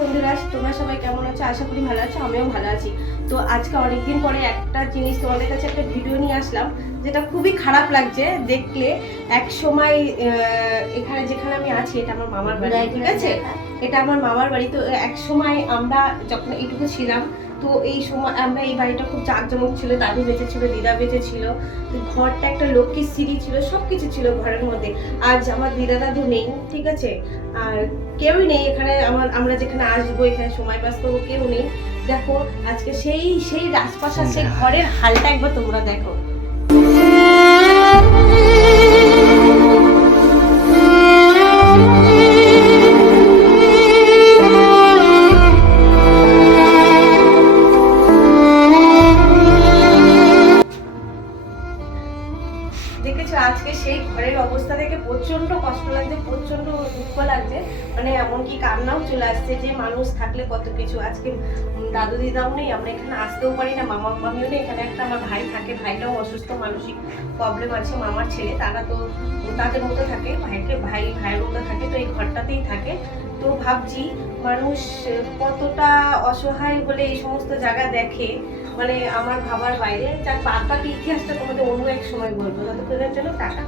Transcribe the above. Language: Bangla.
বন্ধুরা, তোমরা সবাই কেমন আছো? আশা করি ভালো আছো, আমিও ভালো আছি। তো আজকে অনেকদিন পরে একটা জিনিস তোমাদের কাছে একটা ভিডিও নিয়ে আসলাম, যেটা খুবই খারাপ লাগছে দেখলে। এক সময় এখানে যেখানে আমি আছি এটা আমার মামার বাড়ি, ঠিক আছে? এটা আমার মামার বাড়ি। তো এক সময় আমরা যখন এইটুকু ছিলাম, তো এই সময় আমরা এই বাড়িটা খুব জাঁকজমক ছিল, দাদু বেঁচে ছিল, দিদা বেঁচে ছিল, ঘরটা একটা লক্ষ্মীর সিঁড়ি ছিল, সবকিছু ছিল ঘরের মধ্যে। আজ আমার দিদা দাদু নেই, ঠিক আছে? আর কেউই নেই এখানে। আমরা যেখানে আসবো, এখানে সময় পাস করবো, কেউ নেই। দেখো আজকে সেই সেই রাজপ্রাসাদ, সেই ঘরের হালটা একবার তোমরা দেখো। দেখেছো আজকে সেই ঘরের অবস্থা দেখে প্রচন্ড কষ্ট লাগছে, প্রচন্ড দুঃখ লাগছে, মানে এমনকি কান্নাও চলে আসছে যে মানুষ থাকলে কত কিছু। আজকে দাদু দিদাও নেই, আমরা এখানে আসতেও পারি না, মামা মামিও নেই। এখানে একটা আমার ভাই থাকে, ভাইটাও অসুস্থ, মানসিক প্রবলেম আছে। মামার ছেলে, তারা তো তাদের মতো থাকে, ভাইয়ের মতো থাকে, তো এই ঘরটাতেই থাকে। তো ভাবছি মানুষ কতটা অসহায় বলে এই সমস্ত জায়গা দেখে, মানে আমার ভাবার বাইরে। যার বাদ বাকি ইতিহাসটা তোমাদের অন্য এক সময় বলবো। ততক্ষণের জন্য টাটা।